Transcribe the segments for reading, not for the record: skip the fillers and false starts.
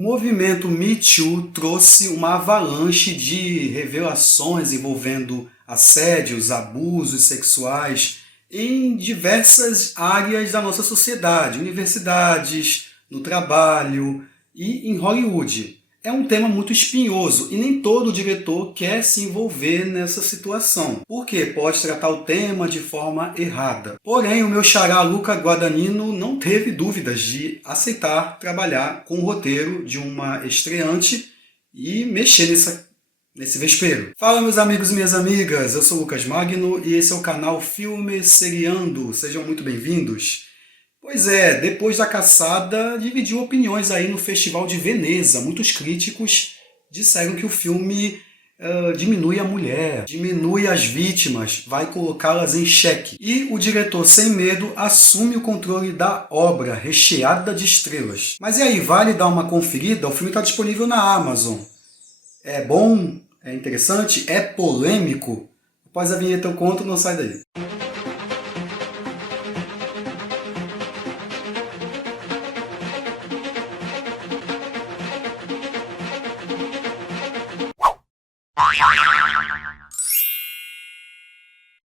O movimento Me Too trouxe uma avalanche de revelações envolvendo assédios, abusos sexuais em diversas áreas da nossa sociedade, universidades, no trabalho e em Hollywood. É um tema muito espinhoso e nem todo diretor quer se envolver nessa situação, porque pode tratar o tema de forma errada. Porém, o meu xará Luca Guadagnino não teve dúvidas de aceitar trabalhar com o roteiro de uma estreante e mexer nesse vespeiro. Fala, meus amigos e minhas amigas, eu sou o Lucas Magno e esse é o canal Filme Seriando. Sejam muito bem-vindos. Pois é, depois da caçada, dividiu opiniões aí no Festival de Veneza. Muitos críticos disseram que o filme diminui a mulher, diminui as vítimas, vai colocá-las em xeque. E o diretor, sem medo, assume o controle da obra, recheada de estrelas. Mas e aí, vale dar uma conferida? O filme está disponível na Amazon. É bom? É interessante? É polêmico? Após a vinheta eu conto, não sai daí.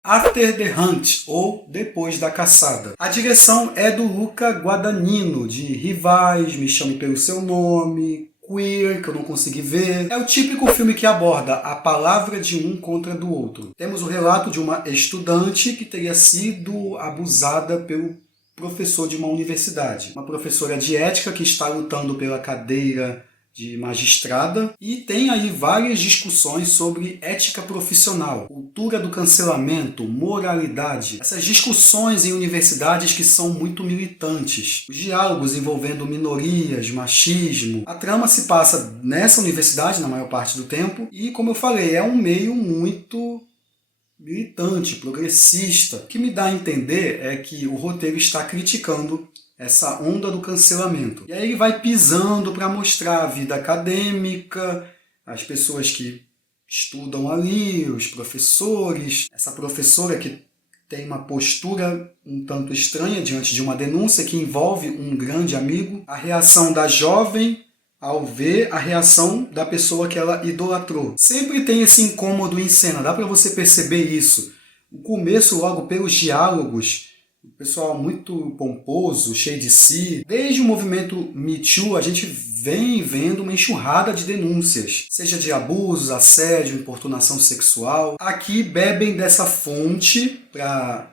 After the Hunt, ou Depois da Caçada. A direção é do Luca Guadagnino, de Rivais, Me Chame Pelo Seu Nome, Queer, que eu não consegui ver. É o típico filme que aborda a palavra de um contra do outro. Temos o relato de uma estudante que teria sido abusada pelo professor de uma universidade. Uma professora de ética que está lutando pela cadeira de magistrada, e tem aí várias discussões sobre ética profissional, cultura do cancelamento, moralidade, essas discussões em universidades que são muito militantes, os diálogos envolvendo minorias, machismo. A trama se passa nessa universidade na maior parte do tempo e, como eu falei, é um meio muito militante, progressista. O que me dá a entender é que o roteiro está criticando essa onda do cancelamento. E aí ele vai pisando para mostrar a vida acadêmica, as pessoas que estudam ali, os professores, essa professora que tem uma postura um tanto estranha diante de uma denúncia que envolve um grande amigo, a reação da jovem ao ver a reação da pessoa que ela idolatrou. Sempre tem esse incômodo em cena, dá para você perceber isso. O começo, logo pelos diálogos, o pessoal muito pomposo, cheio de si. Desde o movimento Me Too, a gente vem vendo uma enxurrada de denúncias, seja de abusos, assédio, importunação sexual. Aqui bebem dessa fonte para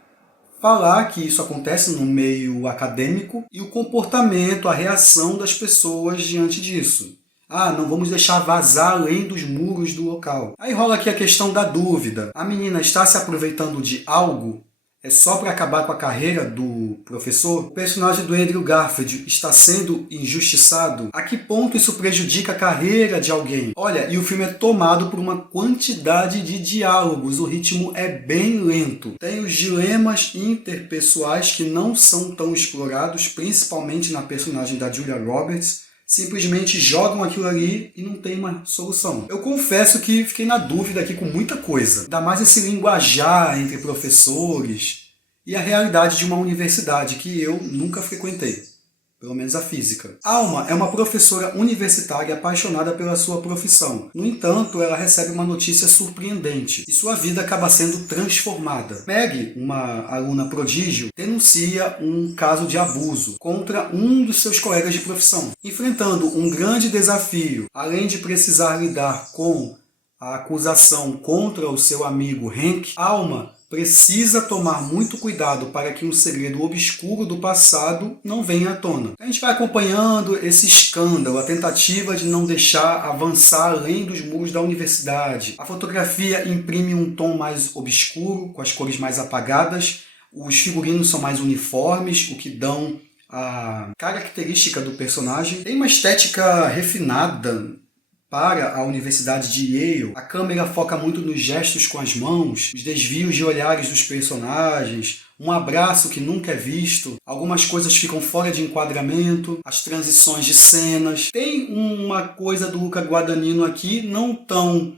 falar que isso acontece no meio acadêmico e o comportamento, a reação das pessoas diante disso. Ah, não vamos deixar vazar além dos muros do local. Aí rola aqui a questão da dúvida. A menina está se aproveitando de algo? É só para acabar com a carreira do professor? O personagem do Andrew Garfield está sendo injustiçado? A que ponto isso prejudica a carreira de alguém? Olha, e o filme é tomado por uma quantidade de diálogos, o ritmo é bem lento. Tem os dilemas interpessoais que não são tão explorados, principalmente na personagem da Julia Roberts. Simplesmente jogam aquilo ali e não tem uma solução. Eu confesso que fiquei na dúvida aqui com muita coisa. Ainda mais esse linguajar entre professores e a realidade de uma universidade que eu nunca frequentei. Pelo menos a física. Alma é uma professora universitária apaixonada pela sua profissão. No entanto, ela recebe uma notícia surpreendente e sua vida acaba sendo transformada. Meg, uma aluna prodígio, denuncia um caso de abuso contra um dos seus colegas de profissão. Enfrentando um grande desafio, além de precisar lidar com a acusação contra o seu amigo Hank, Alma precisa tomar muito cuidado para que um segredo obscuro do passado não venha à tona. A gente vai acompanhando esse escândalo, a tentativa de não deixar avançar além dos muros da universidade. A fotografia imprime um tom mais obscuro, com as cores mais apagadas, os figurinos são mais uniformes, o que dão a característica do personagem. Tem uma estética refinada para a Universidade de Yale. A câmera foca muito nos gestos com as mãos, os desvios de olhares dos personagens, um abraço que nunca é visto, algumas coisas ficam fora de enquadramento, as transições de cenas. Tem uma coisa do Luca Guadagnino aqui, não tão,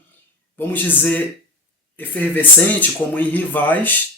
vamos dizer, efervescente como em Rivais,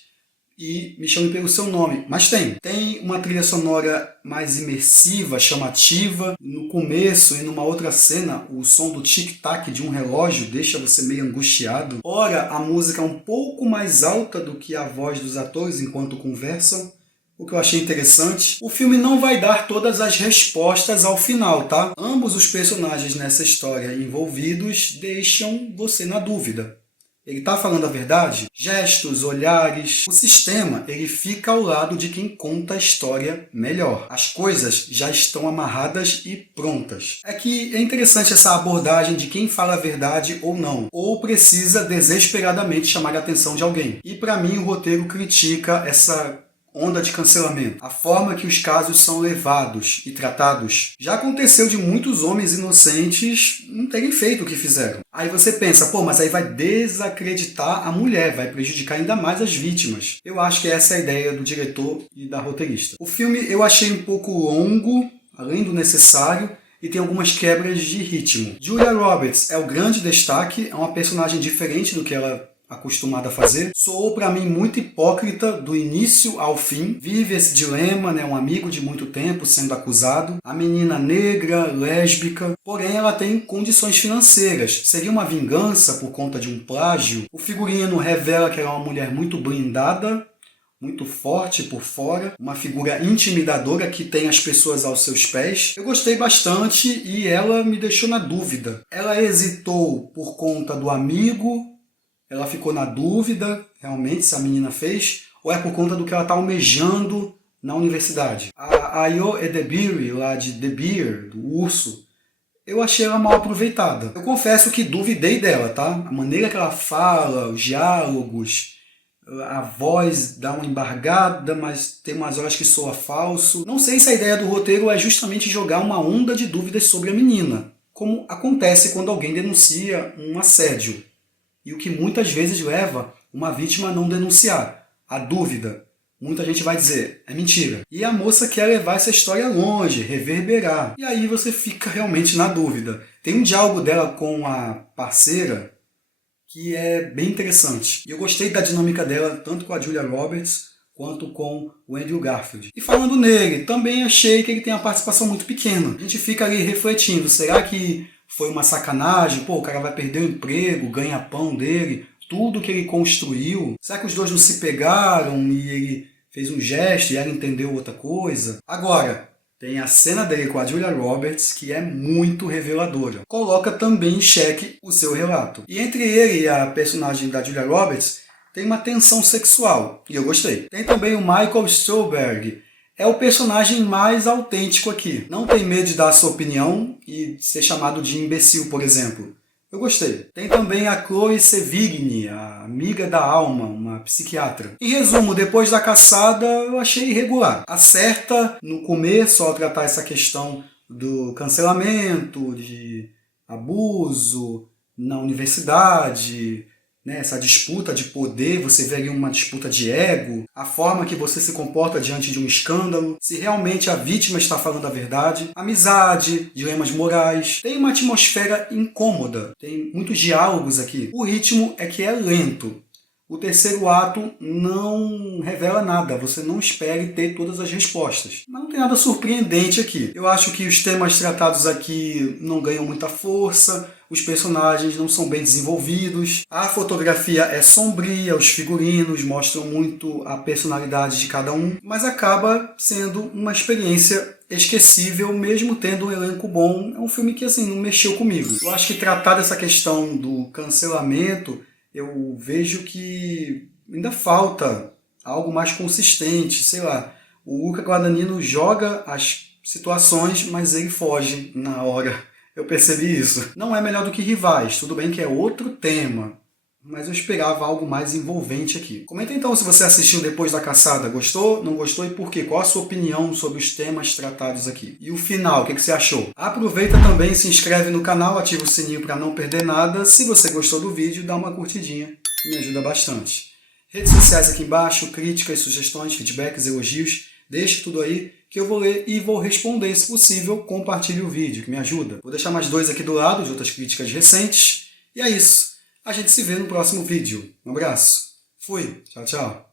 e Me Chame Pelo Seu Nome. Mas tem uma trilha sonora mais imersiva, chamativa. No começo e numa outra cena, o som do tic-tac de um relógio deixa você meio angustiado. Ora, a música é um pouco mais alta do que a voz dos atores enquanto conversam, o que eu achei interessante. O filme não vai dar todas as respostas ao final, tá? Ambos os personagens nessa história envolvidos deixam você na dúvida. Ele está falando a verdade? Gestos, olhares... O sistema, ele fica ao lado de quem conta a história melhor. As coisas já estão amarradas e prontas. É que é interessante essa abordagem de quem fala a verdade ou não, ou precisa desesperadamente chamar a atenção de alguém. E para mim o roteiro critica essa onda de cancelamento, a forma que os casos são levados e tratados. Já aconteceu de muitos homens inocentes não terem feito o que fizeram. Aí você pensa, pô, mas aí vai desacreditar a mulher, vai prejudicar ainda mais as vítimas. Eu acho que essa é a ideia do diretor e da roteirista. O filme eu achei um pouco longo, além do necessário, e tem algumas quebras de ritmo. Julia Roberts é o grande destaque, é uma personagem diferente do que ela acostumada a fazer. Soou para mim muito hipócrita do início ao fim. Vive esse dilema, né? Um amigo de muito tempo sendo acusado. A menina negra, lésbica, porém ela tem condições financeiras. Seria uma vingança por conta de um plágio? O figurino revela que ela é uma mulher muito blindada, muito forte por fora, uma figura intimidadora que tem as pessoas aos seus pés. Eu gostei bastante e ela me deixou na dúvida. Ela hesitou por conta do amigo. Ela ficou na dúvida, realmente, se a menina fez, ou é por conta do que ela está almejando na universidade. A Ayo Edebiri, lá de The Bear, do urso, eu achei ela mal aproveitada. Eu confesso que duvidei dela, tá? A maneira que ela fala, os diálogos, a voz dá uma embargada, mas tem umas horas que soa falso. Não sei se a ideia do roteiro é justamente jogar uma onda de dúvidas sobre a menina, como acontece quando alguém denuncia um assédio. E o que muitas vezes leva uma vítima a não denunciar. A dúvida. Muita gente vai dizer, é mentira. E a moça quer levar essa história longe, reverberar. E aí você fica realmente na dúvida. Tem um diálogo dela com a parceira que é bem interessante. E eu gostei da dinâmica dela, tanto com a Julia Roberts, quanto com o Andrew Garfield. E falando nele, também achei que ele tem uma participação muito pequena. A gente fica ali refletindo, será que foi uma sacanagem? Pô, o cara vai perder o emprego, ganha-pão dele, tudo que ele construiu. Será que os dois não se pegaram e ele fez um gesto e ela entendeu outra coisa? Agora, tem a cena dele com a Julia Roberts que é muito reveladora. Coloca também em xeque o seu relato. E entre ele e a personagem da Julia Roberts tem uma tensão sexual, e eu gostei. Tem também o Michael Stuhlbarg. É o personagem mais autêntico aqui. Não tem medo de dar a sua opinião e ser chamado de imbecil, por exemplo. Eu gostei. Tem também a Chloe Sevigny, a amiga da alma, uma psiquiatra. Em resumo, depois da caçada, eu achei irregular. Acerta no começo ao tratar essa questão do cancelamento, de abuso na universidade, né, essa disputa de poder, você vê ali uma disputa de ego, a forma que você se comporta diante de um escândalo, se realmente a vítima está falando a verdade, amizade, dilemas morais. Tem uma atmosfera incômoda, tem muitos diálogos aqui. O ritmo é que é lento. O terceiro ato não revela nada, você não espere ter todas as respostas. Mas não tem nada surpreendente aqui. Eu acho que os temas tratados aqui não ganham muita força, os personagens não são bem desenvolvidos, a fotografia é sombria, os figurinos mostram muito a personalidade de cada um, mas acaba sendo uma experiência esquecível, mesmo tendo um elenco bom. É um filme que assim não mexeu comigo. Eu acho que tratar dessa questão do cancelamento, eu vejo que ainda falta algo mais consistente, sei lá. O Luca Guadagnino joga as situações, mas ele foge na hora. Eu percebi isso. Não é melhor do que Rivais, tudo bem que é outro tema, mas eu esperava algo mais envolvente aqui. Comenta então se você assistiu Depois da Caçada. Gostou? Não gostou? E por quê? Qual a sua opinião sobre os temas tratados aqui? E o final, o que você achou? Aproveita também, se inscreve no canal, ativa o sininho para não perder nada. Se você gostou do vídeo, dá uma curtidinha, que me ajuda bastante. Redes sociais aqui embaixo, críticas, sugestões, feedbacks, elogios. Deixe tudo aí que eu vou ler e vou responder. Se possível, compartilhe o vídeo, que me ajuda. Vou deixar mais 2 aqui do lado, de outras críticas recentes. E é isso. A gente se vê no próximo vídeo. Um abraço. Fui. Tchau, tchau.